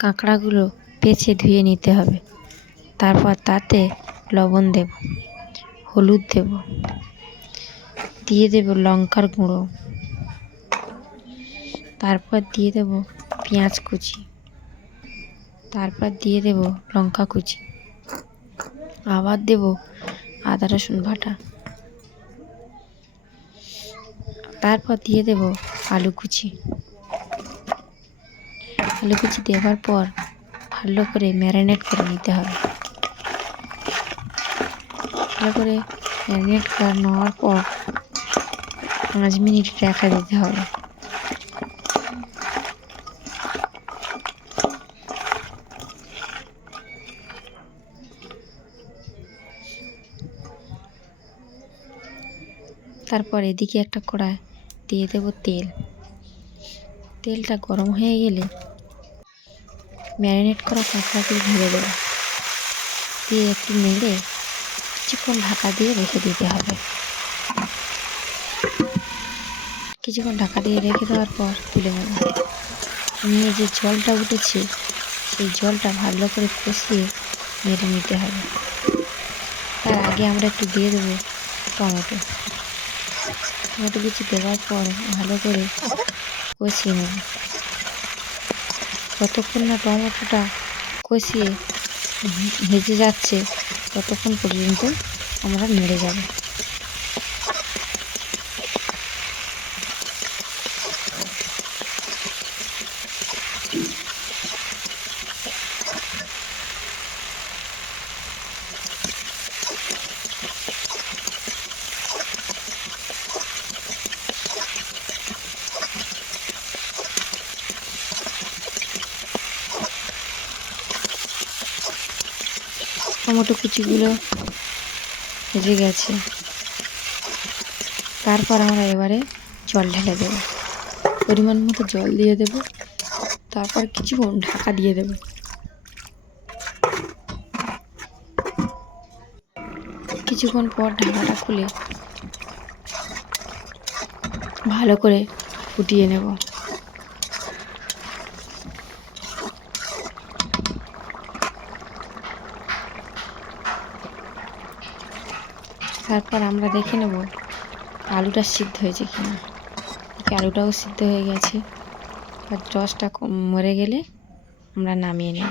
কাঁকড়াগুলো বেছে ধুয়ে নিতে হবে। তারপর তাতে লবণ দেব, হলুদ দেব, দিয়ে দেব লঙ্কার গুঁড়ো, তারপর দিয়ে দেব পেঁয়াজ কুচি, তারপর দিয়ে দেব লঙ্কা কুচি, আবার দেব আদা রসুন বাটা, তারপর দিয়ে দেব আলু কুচি। আলু কুচি দেওয়ার পর ভালো করে ম্যারিনেট করে নিতে হবে। ভালো করে ম্যারিনেট করে নেওয়ার পর 5 মিনিট রেখে দিতে হবে। তারপর এদিকে একটা কড়াই দিয়ে দেব তেল। তেলটা গরম হয়ে গেলে ম্যারিনেট করা কাঁকড়াগুলো ঢেলে দেব, দিয়ে একটু নেড়ে কিছুক্ষণ ঢাকা দিয়ে রেখে দিতে হবে। কিছুক্ষণ ঢাকা দিয়ে রেখে দেওয়ার পর তুলে নেব। নিয়ে যে জলটা উঠেছে সেই জলটা ভালো করে কষিয়ে নেড়ে নিতে হবে। তার আগে আমরা একটু দিয়ে দেবো টমেটো। টমেটো কুচি দেওয়ার পর ভালো করে কষিয়ে নেব। যতক্ষণ না টমেটোটা কষিয়ে ভেজে যাচ্ছে ততক্ষণ পর্যন্ত আমরা নেড়ে যাব। টমেটো কুচিগুলো ভেজে গেছে। তারপর আমরা এবারে জল ঢেলে দেব, পরিমাণ মতো জল দিয়ে দেব। তারপর কিছুক্ষণ ঢাকা দিয়ে দেব। কিছুক্ষণ পর ঢাকাটা খুলে ভালো করে ফুটিয়ে নেব। তারপর আমরা দেখে নেব আলুটা সিদ্ধ হয়েছে কিনা। আলুটাও সিদ্ধ হয়ে গেছে। আর রসটা মরে গেলে আমরা নামিয়ে নেব।